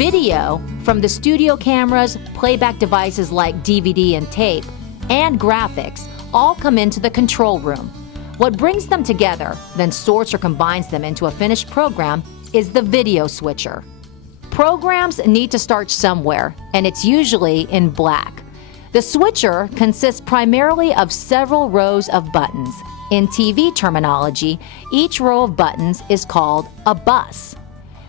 Video from the studio cameras, playback devices like DVD and tape, and graphics all come into the control room. What brings them together, then sorts or combines them into a finished program, is the video switcher. Programs need to start somewhere, and it's usually in black. The switcher consists primarily of several rows of buttons. In TV terminology, each row of buttons is called a bus.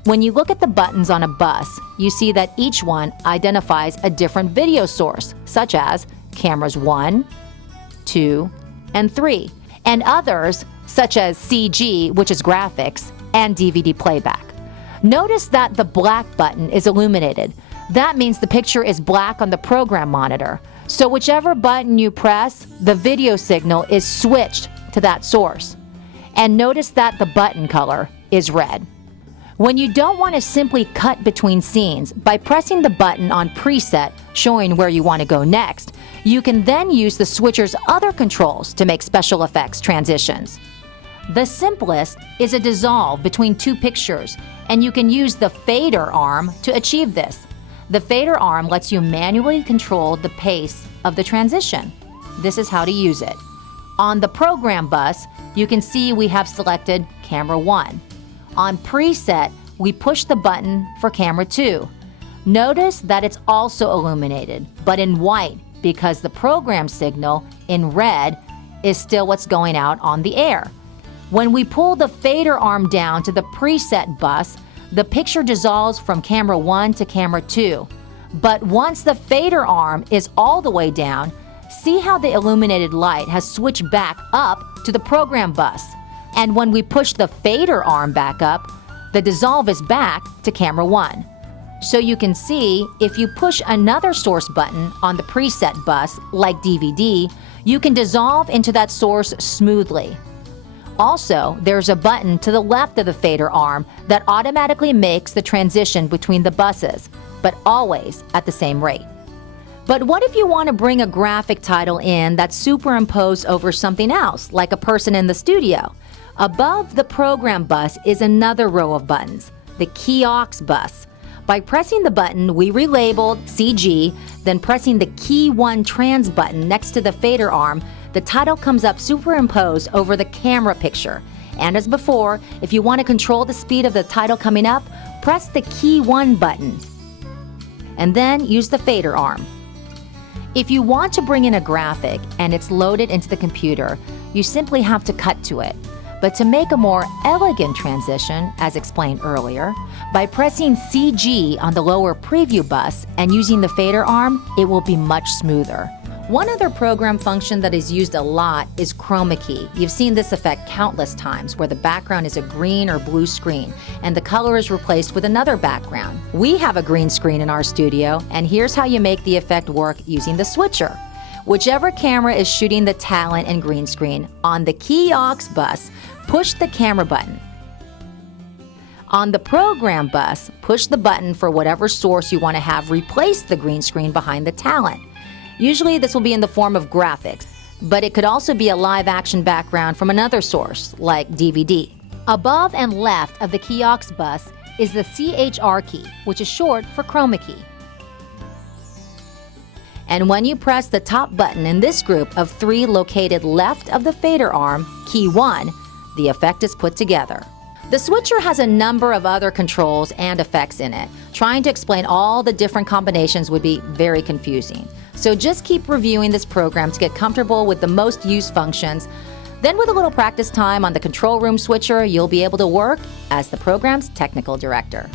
When you look at the buttons on a bus, you see that each one identifies a different video source, such as cameras 1, 2, and 3, and others such as CG, which is graphics, and DVD playback. Notice that the black button is illuminated. That means the picture is black on the program monitor. So whichever button you press, the video signal is switched to that source. And notice that the button color is red. When you don't want to simply cut between scenes, by pressing the button on preset showing where you want to go next, you can then use the switcher's other controls to make special effects transitions. The simplest is a dissolve between two pictures, and you can use the fader arm to achieve this. The fader arm lets you manually control the pace of the transition. This is how to use it. On the program bus, you can see we have selected camera 1. On preset, we push the button for camera 2. Notice that it's also illuminated, but in white, because the program signal in red is still what's going out on the air. When we pull the fader arm down to the preset bus, the picture dissolves from camera 1 to camera 2. But once the fader arm is all the way down, see how the illuminated light has switched back up to the program bus. And when we push the fader arm back up, the dissolve is back to camera 1. So you can see if you push another source button on the preset bus, like DVD, you can dissolve into that source smoothly. Also, there's a button to the left of the fader arm that automatically makes the transition between the buses, but always at the same rate. But what if you want to bring a graphic title in that's superimposed over something else, like a person in the studio? Above the program bus is another row of buttons, the key aux bus. By pressing the button we relabeled CG, then pressing the key 1 trans button next to the fader arm, the title comes up superimposed over the camera picture. And as before, if you want to control the speed of the title coming up, press the key 1 button, and then use the fader arm. If you want to bring in a graphic and it's loaded into the computer, you simply have to cut to it. But to make a more elegant transition, as explained earlier, by pressing CG on the lower preview bus and using the fader arm, it will be much smoother. One other program function that is used a lot is chroma key. You've seen this effect countless times, where the background is a green or blue screen and the color is replaced with another background. We have a green screen in our studio, and here's how you make the effect work using the switcher. Whichever camera is shooting the talent in green screen, on the key aux bus, push the camera button. On the program bus, push the button for whatever source you want to have replace the green screen behind the talent. Usually this will be in the form of graphics, but it could also be a live-action background from another source, like DVD. Above and left of the key aux bus is the CHR key, which is short for chroma key. And when you press the top button in this group of 3 located left of the fader arm, key 1, the effect is put together. The switcher has a number of other controls and effects in it. Trying to explain all the different combinations would be very confusing. So just keep reviewing this program to get comfortable with the most used functions. Then with a little practice time on the control room switcher, you'll be able to work as the program's technical director.